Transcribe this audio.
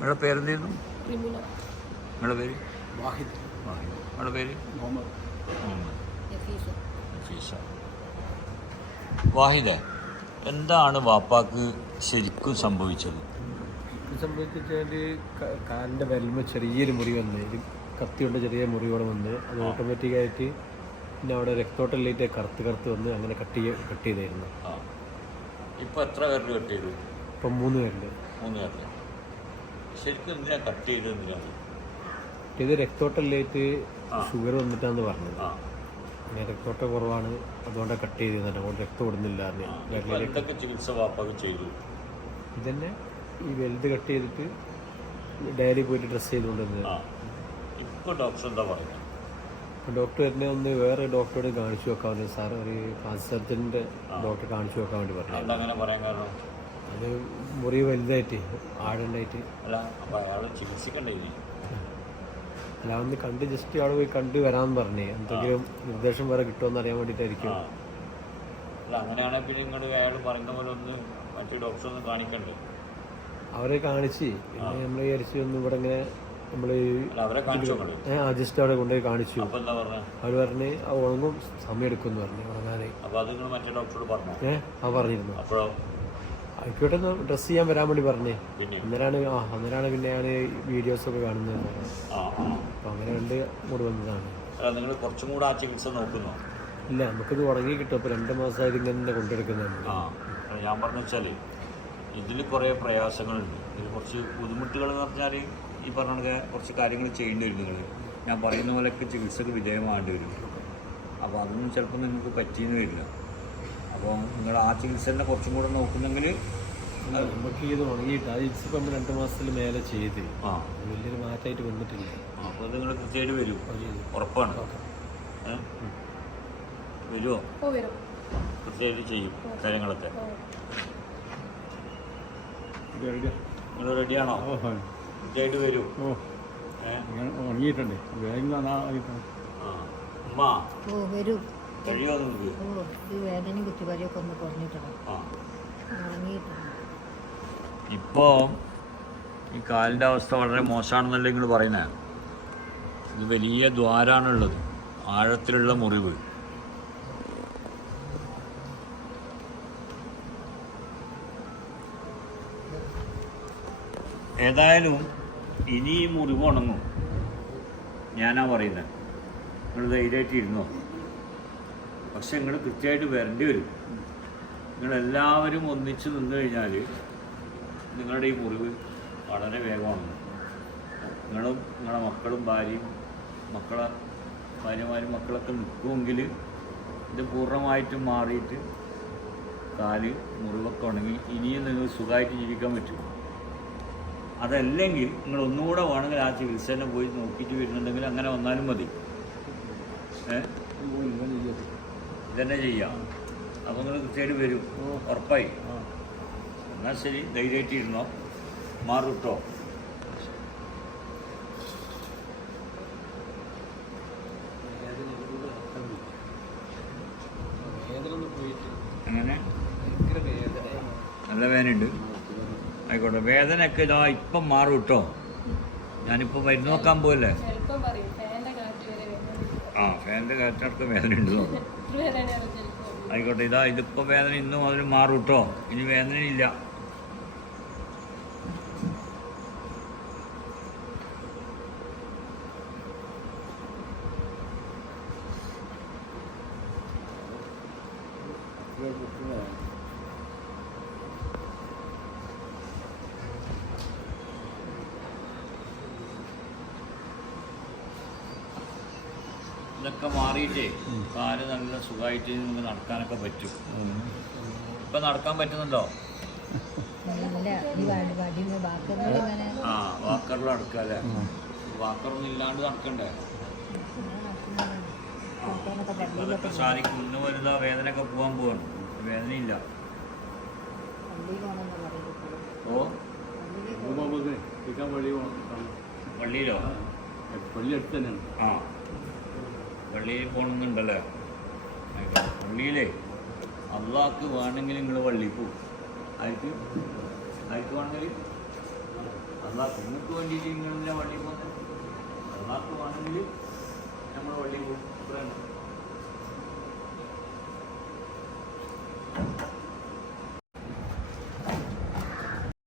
നിങ്ങളുടെ പേരെന്തായിരുന്നു? നിങ്ങളുടെ പേര്? വാഹിദ്. വാഹിദ്. നിങ്ങളുടെ പേര്? മുഹമ്മദ്. വാഹിദെ എന്താണ് വാപ്പാക്ക് ശരിക്കും സംഭവിച്ചത്? സംഭവിച്ചാൽ കാലിന്റെ വിരലുമ്പോൾ ചെറിയൊരു മുറി വന്ന് കത്തിയുണ്ട് കത്തിയുള്ള ചെറിയ മുറിയോടെ വന്ന് അത് ഓട്ടോമാറ്റിക്കായിട്ട് പിന്നെ അവിടെ രക്തോട്ടല്ലേറ്റ് കറുത്ത് കറുത്ത് വന്ന് അങ്ങനെ കട്ട് ചെയ്ത് കട്ട് ചെയ്തായിരുന്നു. ഇപ്പോൾ എത്ര പേരുടെ കട്ട് ചെയ്തു? ഇപ്പം മൂന്ന് പേരുണ്ട് മൂന്ന് പേരുടെ ശരിക്കും എന്തിനാ കട്ട് ചെയ്തത് എന്തിനാണ് ഇത് രക്തോട്ടല്ലേറ്റ്. ഷുഗർ വന്നിട്ടാന്ന് പറഞ്ഞത്. പിന്നെ രക്തോട്ട കുറവാണ് അതുകൊണ്ട് കട്ട് ചെയ്ത് അതുകൊണ്ട് രക്തം ഓടുന്നില്ല എന്തൊക്കെ ചികിത്സ വാപ്പാക്ക് ചെയ്തു? ഇതന്നെ ഈ വലുത് കട്ട് ചെയ്തിട്ട് ഡയറി പോയിട്ട് ഡ്രസ്സ് ചെയ്തുകൊണ്ടിരുന്നത്. ഇപ്പോൾ ഇപ്പൊ ഡോക്ടർ എന്താ പറയുന്നത് എന്നെ ഒന്ന് വേറെ ഡോക്ടറോട് കാണിച്ചു പറഞ്ഞു സാർ ഒരു കാൻസർജന്റെ ഡോക്ടറെ കാണിച്ചു വെക്കാൻ വേണ്ടി പറഞ്ഞു അത് മുറി വലുതായിട്ട് ആടുണ്ടായിട്ട് അല്ല അപ്പൊ അയാൾ ചികിത്സിക്കണ്ടായിരുന്നു ഇനി? അല്ല ഒന്ന് കണ്ട് ജസ്റ്റ് അവിടെ പോയി കണ്ട് വരാൻ പറഞ്ഞേ. എന്തെങ്കിലും നിർദ്ദേശം വേറെ കിട്ടുമെന്ന് അറിയാൻ വേണ്ടിയിട്ടായിരിക്കും. അല്ല അങ്ങനെയാണെങ്കിൽ പിന്നെ നിങ്ങൾ അയാൾ പറയുന്ന പോലെ ഒന്ന് മറ്റു ഡോക്ടറെ ഒന്ന് കാണിക്കണ്ടേ? അവരെ കാണിച്ച്. പിന്നെ നമ്മൾ വിചാരിച്ചു ഒന്ന് ഇവിടെ ഇങ്ങനെ നമ്മൾ ജസ്റ്റ് അവിടെ കൊണ്ടുപോയി കാണിച്ചു. അവർ പറഞ്ഞ്? ഉണങ്ങും സമയം എടുക്കുമെന്ന് പറഞ്ഞു ഉണങ്ങാനേ പറഞ്ഞു? ഏഹ് ആ പറഞ്ഞിരുന്നു. ആയിക്കോട്ടെ ഒന്ന് ഡ്രസ് ചെയ്യാൻ വരാൻ വേണ്ടി പറഞ്ഞേ. അന്നേരാണ് ആ അന്നേരാണ് പിന്നെ ഞാൻ വീഡിയോസ് ഒക്കെ കാണുന്നത്. അപ്പോൾ അങ്ങനെ രണ്ട് കൂടെ വന്നതാണ്. നിങ്ങൾ കുറച്ചും കൂടെ ആ ചികിത്സ നോക്കുന്നോ? ഇല്ല നമുക്കിത് ഉണങ്ങി കിട്ടും. അപ്പോൾ രണ്ട് മാസമായിട്ട് ഇങ്ങനെ തന്നെ കൊണ്ടെടുക്കുന്നുണ്ട് ആ ഞാൻ പറഞ്ഞു വെച്ചാൽ ഇതിൽ കുറേ പ്രയാസങ്ങളുണ്ട്. ഇതിൽ കുറച്ച് ബുദ്ധിമുട്ടുകൾ എന്ന് പറഞ്ഞാൽ ഈ പറഞ്ഞ കുറച്ച് കാര്യങ്ങൾ ചെയ്യേണ്ടി വരും നിങ്ങൾ ഞാൻ പറയുന്ന പോലെയൊക്കെ ചികിത്സക്ക് വിജയമാകേണ്ടി വരും. അപ്പോൾ അതൊന്നും ചിലപ്പോൾ നിങ്ങൾക്ക് പറ്റിയെന്ന് വരില്ല. അപ്പോൾ നിങ്ങൾ ആ ചികിത്സ തന്നെ കുറച്ചും കൂടെ നോക്കുന്നെങ്കിൽ നമുക്ക് ഇത് ഉണങ്ങിയിട്ട് ചികിത്സ ഇപ്പം നമ്മൾ രണ്ട് മാസത്തിൽ മേലെ ചെയ്ത്. ആ. വലിയൊരു മാറ്റമായിട്ട് വന്നിട്ടില്ല. അപ്പോൾ നിങ്ങൾ കൃത്യമായിട്ട് വരും. അത് ചെയ്തു. ഉറപ്പാണ്? വരുമോ കൃത്യമായിട്ട് ചെയ്യും കാര്യങ്ങളൊക്കെ. നിങ്ങൾ റെഡിയാണോ കൃത്യമായിട്ട് വരൂ. ഉണങ്ങിയിട്ടുണ്ട്. വേഗം ആ. അമ്മ വരും. ഓ ഈ വേദനയും കുത്തിവലിയൊക്കെ ഒന്ന് കുറഞ്ഞിട്ടുണ്ട് ആ. ഉണങ്ങിയിട്ടുണ്ട് ഇപ്പോൾ ഈ കാലിന്റെ അവസ്ഥ വളരെ മോശമാണെന്നല്ലേ നിങ്ങൾ പറയുന്നത് ഇത് വലിയ ദ്വാരാണുള്ളത്. ആഴത്തിലുള്ള മുറിവ്. ഏതായാലും ഇനി ഈ മുറിവ് ഉണങ്ങും. ഞാനാ പറയുന്നത് നിങ്ങൾ ധൈര്യമായിട്ട് ഇരുന്നോ പക്ഷെ നിങ്ങൾ കൃത്യമായിട്ട് വരേണ്ടി വരും. നിങ്ങളെല്ലാവരും ഒന്നിച്ച് നിന്ന് കഴിഞ്ഞാൽ നിങ്ങളുടെ ഈ മുറിവ് വളരെ വേഗമാണ്. നിങ്ങളും നിങ്ങളുടെ മക്കളും ഭാര്യയും മക്കളെ ഭാര്യമാരും മക്കളൊക്കെ നിൽക്കുമെങ്കിൽ ഇത് പൂർണമായിട്ടും മാറിയിട്ട് കാൽ മുറിവൊക്കെ ഉണങ്ങി ഇനിയും നിങ്ങൾ സുഖമായിട്ട് ജീവിക്കാൻ പറ്റും. അതല്ലെങ്കിൽ നിങ്ങൾ ഒന്നുകൂടെ വേണമെങ്കിൽ ആ ചികിത്സ തന്നെ പോയി നോക്കിയിട്ട് വരുന്നുണ്ടെങ്കിൽ അങ്ങനെ വന്നാലും മതി. ഏ? ഇതന്നെ ചെയ്യാം. അപ്പോൾ നിങ്ങൾ കൃത്യമായിട്ട് വരും. ഉറപ്പായി. എന്നാൽ ശരി ധൈര്യമായിട്ട് ഇരുന്നോ. മാറും കേട്ടോ വേദന ഒന്ന് അങ്ങനെ നല്ല വേദനയുണ്ട്. ആയിക്കോട്ടെ. വേദനയൊക്കെ ഇതാ ഇപ്പം മാറും കേട്ടോ ഞാനിപ്പോൾ മരുന്ന് നോക്കാൻ പോകല്ലേ ആ ഫാനിന്റെ കാറ്റിനടുത്ത് വേദന ഉണ്ട് തോന്നുന്നു. ആയിക്കോട്ടെ ഇതാ ഇതിപ്പോൾ വേദന ഇന്നും അതിന് മാറും കേട്ടോ. ഇനി വേദനയില്ല. ഇതൊക്കെ മാറിയിട്ടേ കാൽ നല്ല സുഖമായിട്ട് നമുക്ക് നടക്കാനൊക്കെ പറ്റും. ഇപ്പം നടക്കാൻ പറ്റുന്നുണ്ടോ? ആ വാക്കറിൽ നടക്കല്ലേ വാക്കറൊന്നും ഇല്ലാണ്ട് നടക്കണ്ടേ? അതൊക്കെ സാധിക്കും ഇന്ന് വരുന്ന വേദനയൊക്കെ പോകാൻ പോവാണ്. വേദനയില്ല. ഓ? പള്ളിയിലോ? പള്ളി അടുത്ത് തന്നെയാണ്. ആ. വള്ളിയിൽ പോകണമെന്നുണ്ടല്ലേ വള്ളിയിലേ അള്ളാക്ക് വേണമെങ്കിൽ നിങ്ങൾ വള്ളിയിൽ പോകും ആർക്ക്? ആർക്ക് വേണമെങ്കിൽ? അള്ളാഹ് നിങ്ങൾക്ക് വേണ്ടിയിട്ട് നിങ്ങൾ എന്തിനാ പള്ളി പോകുന്നത് അള്ളാക്ക് വേണമെങ്കിൽ നമ്മൾ വള്ളിയിൽ പോകും ഇത്രയാണ്